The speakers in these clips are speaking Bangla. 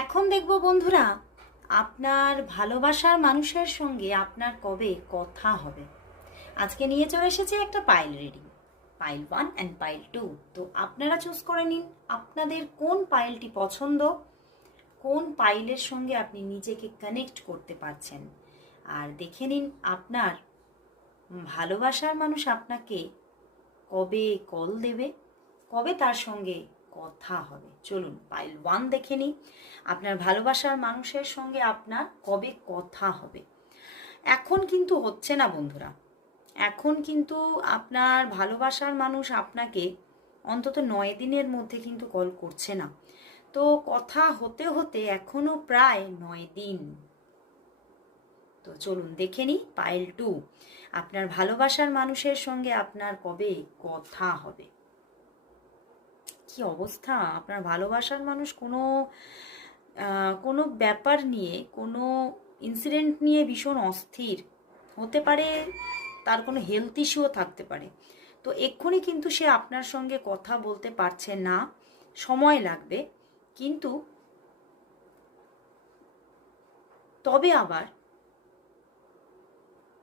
এখন দেখব বন্ধুরা, আপনার ভালোবাসার মানুষের সঙ্গে আপনার কবে কথা হবে। আজকে নিয়ে চলে এসেছে একটা pile reading, pile 1 and pile 2। তো আপনারা চুজ করে নিন আপনাদের কোন পাইলটি পছন্দ, কোন পাইলের সঙ্গে আপনি নিজেকে কানেক্ট করতে পারছেন। আর দেখে নিন আপনার ভালোবাসার মানুষ আপনাকে কবে কল দেবে, কবে তার সঙ্গে কথা হবে। চলুন পাইল 1 দেখে নিই, আপনার ভালোবাসার মানুষের সঙ্গে আপনার কবে কথা হবে। এখন কিন্তু হচ্ছে না বন্ধুরা, এখন কিন্তু আপনার ভালোবাসার মানুষ আপনাকে অন্তত 9 দিনের মধ্যে কিন্তু কল করছে না। তো কথা হতে হতে এখনো প্রায় 9 দিন। তো চলুন দেখে নিই পাইল 2, আপনার ভালোবাসার মানুষের সঙ্গে আপনার কবে কথা হবে। কি অবস্থা, আপনার ভালোবাসার মানুষ কোনো ব্যাপার নিয়ে, কোনো ইনসিডেন্ট নিয়ে ভীষণ অস্থির হতে পারে, তার কোনো হেলথ ইস্যুও থাকতে পারে। তো এক্ষুনি কিন্তু সে আপনার সঙ্গে কথা বলতে পারছে না, সময় লাগবে। কিন্তু তবে আবার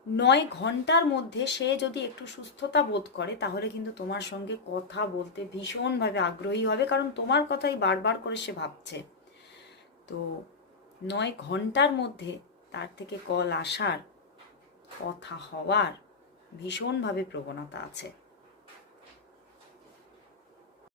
9 ঘন্টার মধ্যে সে যদি একটু সুস্থতা বোধ করে তাহলে কিন্তু তোমার সঙ্গে কথা বলতে ভীষণভাবে আগ্রহী হবে, কারণ তোমার কথাই বারবার করে সে ভাবছে। তো 9 ঘন্টার মধ্যে তার থেকে কল আসার, কথা হওয়ার ভীষণভাবে প্রবণতা আছে।